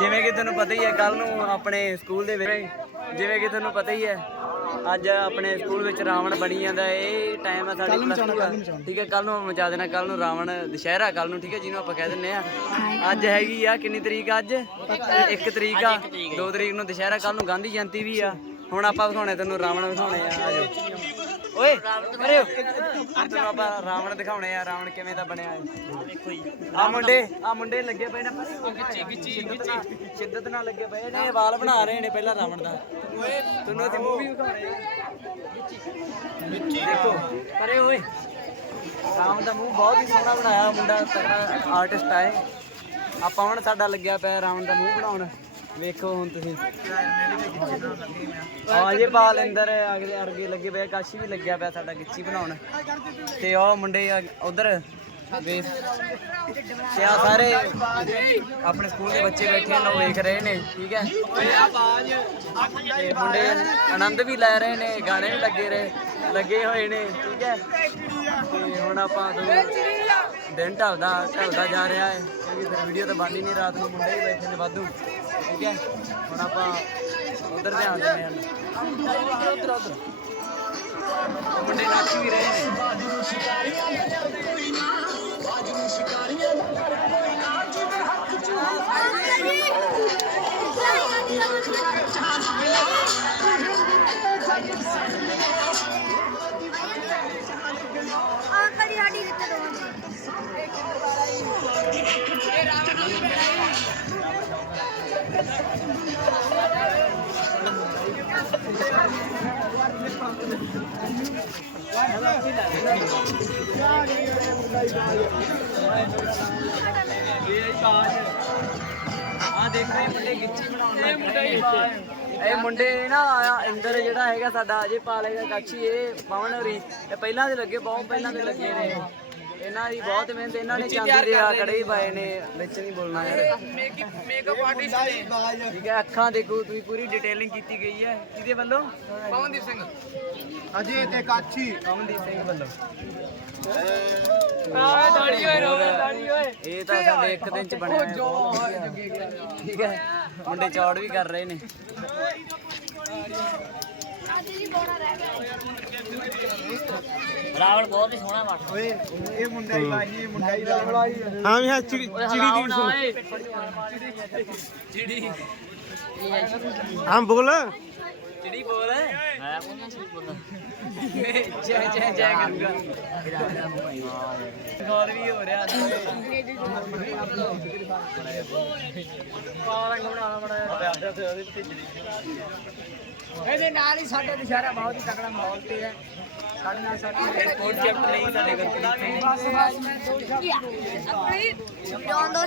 ਜਿਵੇਂ ਕਿ ਤੁਹਾਨੂੰ ਪਤਾ ਹੀ ਹੈ ਕੱਲ ਨੂੰ ਆਪਣੇ ਸਕੂਲ ਦੇ ਵਿੱਚ ਜਿਵੇਂ ਕਿ ਤੁਹਾਨੂੰ ਪਤਾ ਹੀ ਹੈ ਅੱਜ ਆਪਣੇ ਸਕੂਲ ਵਿੱਚ ਰਾਵਣ ਬਣੀ ਜਾਂਦਾ ਇਹ ਟਾਈਮ ਹੈ ਸਾਡੀ ਪਲੱਸ 2 ਆ। ਠੀਕ ਹੈ ਕੱਲ ਨੂੰ ਮਚਾ ਦੇਣਾ ਕੱਲ ਨੂੰ ਰਾਵਣ ਦੁਸ਼ਹਿਰਾ ਕੱਲ ਨੂੰ ਠੀਕ ਹੈ ਜਿਹਨੂੰ ਆਪਾਂ ਕਹਿ ਦਿੰਨੇ ਆ ਅੱਜ ਹੈਗੀ ਆ ਕਿੰਨੀ ਤਰੀਕ ਆ ਅੱਜ? 1 ਤਰੀਕ ਆ। 2 ਤਰੀਕ ਨੂੰ ਦੁਸ਼ਹਿਰਾ ਕੱਲ ਨੂੰ ਗਾਂਧੀ ਜਯੰਤੀ ਵੀ ਆ। ਹੁਣ ਆਪਾਂ ਵਿਖਾਉਣੇ ਤੈਨੂੰ ਰਾਵਣ ਵਿਖਾਉਣੇ ਆ ਆਜੋ ਓਏ ਅਰੇ ਰਾਵਣ ਦਿਖਾਉਣੇ ਆ ਰਾਵਣ ਕਿਵੇਂ ਦਾ ਬਣਿਆ ਹੈ। ਦੇਖੋ ਜੀ। ਆ ਮੁੰਡੇ ਆ ਮੁੰਡੇ ਲੱਗੇ ਪਏ ਨੇ ਗਿੱਚੀ ਗਿੱਚੀ ਗਿੱਚੀ। ਸ਼ਿੱਦਤ ਨਾਲ ਲੱਗੇ ਪਏ ਨੇ ਇਹ ਵਾਲ ਬਣਾ ਰਹੇ ਨੇ ਪਹਿਲਾਂ ਰਾਵਣ ਦਾ। ਓਏ ਤੁਹਾਨੂੰ ਅਸੀਂ ਮੂਵੀ ਵਿਖਾਉਣੇ ਆ। ਗਿੱਚੀ। ਦੇਖੋ ਅਰੇ ਓਏ। ਰਾਵਣ ਦਾ ਮੂੰਹ ਬਹੁਤ ਹੀ ਸੋਹਣਾ ਬਣਾਇਆ ਮੁੰਡਾ ਤਕੜਾ ਆਰਟਿਸਟ ਆ ਇਹ। ਆਪਾਂ ਹੁਣ ਸਾਡਾ ਲੱਗਿਆ ਪਿਆ ਰਾਵਣ ਦਾ ਮੂੰਹ ਬਣਾਉਣ। ਵੇਖੋ ਹੁਣ ਤੁਸੀਂ। ਆ ਜੇ ਬਾਲ ਅੰਦਰ ਅਗਲੇ ਅਰਗੇ ਲੱਗੇ ਪਏ ਕਾਸ਼ੀ ਵੀ ਲੱਗਿਆ ਪਿਆ ਸਾਡਾ ਗਿੱਚੀ ਬਣਾਉਣ। ਤੇ ਉਹ ਮੁੰਡੇ ਉਧਰ ਵੇਖ ਤੇ ਆ ਸਾਰੇ ਆਪਣੇ ਸਕੂਲ ਦੇ ਬੱਚੇ ਬੈਠੇ ਨੇ ਉਹ ਵੇਖ ਰਹੇ ਨੇ ਠੀਕ ਹੈ? ਮੁੰਡੇ ਆਨੰਦ ਵੀ ਲੈ ਰਹੇ ਨੇ ਗਾਣੇ ਵੀ ਲੱਗੇ ਰਹੇ ਲੱਗੇ ਹੋਏ ਨੇ ਠੀਕ ਹੈ? ਤੇ ਹੁਣ ਆਪਾਂ ਦਿਨ ਢਲਦਾ ਢਲਦਾ ਜਾ ਰਿਹਾ ਹੈ। ਵੀਡੀਓ ਤਾਂ ਬਣਨੀ ਨਹੀਂ ਰਾਤ ਨੂੰ ਮੁੰਡੇ ਵੀ ਬੈਠੇ ਨੇ ਵਾਧੂ। ਠੀਕ ਹੈ? ਹੁਣ ਆਪਾਂ ਉਧਰ ਧਿਆਨ ਦਿੰਦੇ ਹਾਂ। ਉਧਰ ਉਧਰ ਮੁੰਡੇ ਨੱਚ ਵੀ ਰਹੇ ਨੇ। ਅੰਕਲ ਜੀ ਆ ਦੇਖੋ ਇਹ ਮੁੰਡੇ ਗਿੱਚੀ ਬਣਾਉਣ ਲੱਗ ਇਹ ਮੁੰਡੇ ਨਾ ਅੰਦਰ ਜਿਹੜਾ ਹੈਗਾ ਸਾਡਾ ਅਜੇ ਪਾਲੇਗਾ ਕਾਛੀ ਇਹ ਪਵਨ ਹੋਰੀ। ਇਹ ਪਹਿਲਾਂ ਦੇ ਲੱਗੇ, ਬਹੁਤ ਪਹਿਲਾਂ ਦੇ ਲੱਗੇ ਨੇ। ਇਹਨਾਂ ਦੀ ਬਹੁਤ ਮਿਹਨਤ ਇਹਨਾਂ ਨੇ ਚਾਂਦੀ ਦੇ ਆ ਕੜੇ ਹੀ ਪਾਏ ਨੇ ਵਿੱਚ ਨਹੀਂ ਬੋਲਣਾ ਯਾਰ। ਮੇਕਅਪ ਆਰਟਿਸਟ ਨੇ। ਠੀਕ ਹੈ ਅੱਖਾਂ ਦੇਖੋ ਤੁਸੀਂ ਪੂਰੀ ਡਿਟੇਲਿੰਗ ਕੀਤੀ ਗਈ ਹੈ। ਕਿਹਦੇ ਵੱਲੋਂ? ਪਵਨਦੀਪ ਸਿੰਘ। ਅਜੇ ਤੇ ਕਾਛੀ ਕਮਨਦੀਪ ਸਿੰਘ ਵੱਲੋਂ। ਆ ਦਾੜੀ ਓਏ ਰੋ ਦਾੜੀ ਓਏ। ਇਹ ਤਾਂ ਸਾਡੇ ਇੱਕ ਦਿਨ ਚ ਬਣਿਆ। ਠੀਕ ਹੈ ਮੁੰਡੇ ਚੌੜ ਵੀ ਕਰ ਰਹੇ ਨੇ। ਰਾਵਣ ਬਹੁਤ ਹੀ ਸੋਹਣਾ ਬਣ ਓਏ ਇਹ ਮੁੰਡਾ ਹੀ ਬਾਈ ਇਹ ਮੁੰਡਾ ਹੀ ਦਾ ਹਾਂ ਵੀ ਹਾਂ ਚਿੜੀ ਚਿੜੀ ਦੀ ਸੁਣ। ਚਿੜੀ। ਹਾਂ ਬੋਲ। ਚਿੜੀ ਬੋਲ। ਮੈਂ ਬੋਲਣਾ ਸੀ ਬੋਲਣਾ। ਜੈ ਜੈ ਜੈ ਕਰੂਗਾ ਗੌਰ ਵੀ ਹੋ ਰਿਹਾ ਕਾਲਾ ਰੰਗ ਬਣਾਉਣਾ ਬੜਾ ਇਹਦੇ ਨਾਲ ਹੀ ਸਾਡੇ ਦੁਸ਼ਹਿਰਾ ਬਹੁਤ ਹੀ ਤਕੜਾ ਮਾਹੌਲ ਤੇ ਹੈ। ਸਾਡੇ ਨਾਲ ਸਾਡੇ ਕਨਸੈਪਟ ਨਹੀਂ ਸਾਡੇ ਕੋਲ। ਬਸ ਬਸ ਮੈਂ ਦੋ ਕੀ ਆ? ਆਪਣੀ ਆਨ ਦੋ